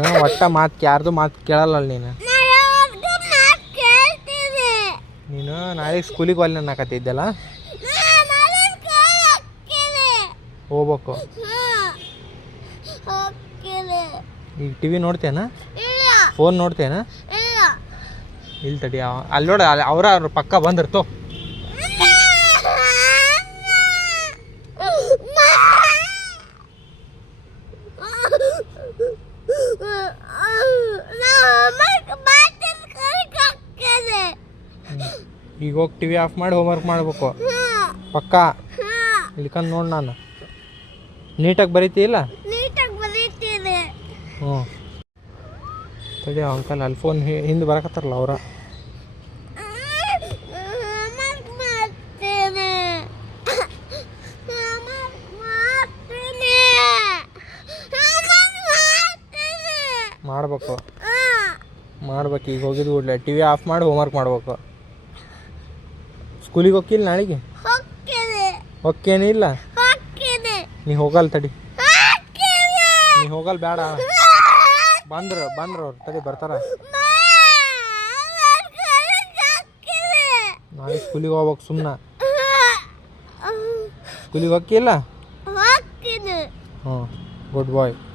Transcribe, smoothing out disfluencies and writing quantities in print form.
ನೀನು ಒಟ್ಟ ಮಾತು ಯಾರ್ದು ಮಾತು ಕೇಳಲ್ಲ ನೀನು. ನೀನು ನಾಳೆ ಸ್ಕೂಲಿಗೆ ಅಲ್ಲಿ ಅನ್ನಕತ್ತಿದ್ದಲ್ಲ, ಹೋಗ್ಬೇಕು. ಈಗ ಟಿ ವಿ ನೋಡ್ತೇನ, ಫೋನ್ ನೋಡ್ತೇನ? ಇಲ್ಲಿ ತಡಿ, ಅಲ್ಲಿ ನೋಡ, ಅವ್ರ ಪಕ್ಕ ಬಂದಿರ್ತೋ. ಈಗ ಹೋಗಿ ಟಿ ವಿ ಆಫ್ ಮಾಡಿ ಹೋಮ್ವರ್ಕ್ ಮಾಡ್ಬೇಕು ಪಕ್ಕ. ಇಲ್ಕಂದು ನೋಡಿ, ನಾನು ನೀಟಾಗಿ ಬರೀತಿಲ್ಲ. ಹ್ಞೂ ತಡಿ, ಅಂಕಲ್ ಅಲ್ಲಿ ಫೋನ್ ಹಿಂದೆ ಬರಕತ್ತಾರಲ್ಲ ಅವ್ರ. ಮಾಡ್ಬೇಕು ಈಗ ಹೋಗಿದ್ದು ಕೂಡಲೇ ಟಿ ವಿ ಆಫ್ ಮಾಡಿ ಹೋಮ್ವರ್ಕ್ ಮಾಡ್ಬೇಕು. ಸ್ಕೂಲಿಗೆ ಹೋಗಿಲ್ಲ ನಾಳೆಗೆ? ಹೋಗ್ತೇನಿಲ್ಲ, ನೀ ಹೋಗಲ್ಲ ತಡಿ, ನೀ ಹೋಗಲ್ಲ, ಬೇಡ. ಬಂದ್ರು ಅವ್ರು, ತಡಿ ಬರ್ತಾರ. ನಾಳೆ ಸ್ಕೂಲಿಗೆ ಹೋಗ್ಬೇಕು ಸುಮ್ಮನೆ. ಸ್ಕೂಲಿಗೆ ಹೋಗಿಲ್ಲ? ಹ್ಞೂ, ಗುಡ್ ಬಾಯ್.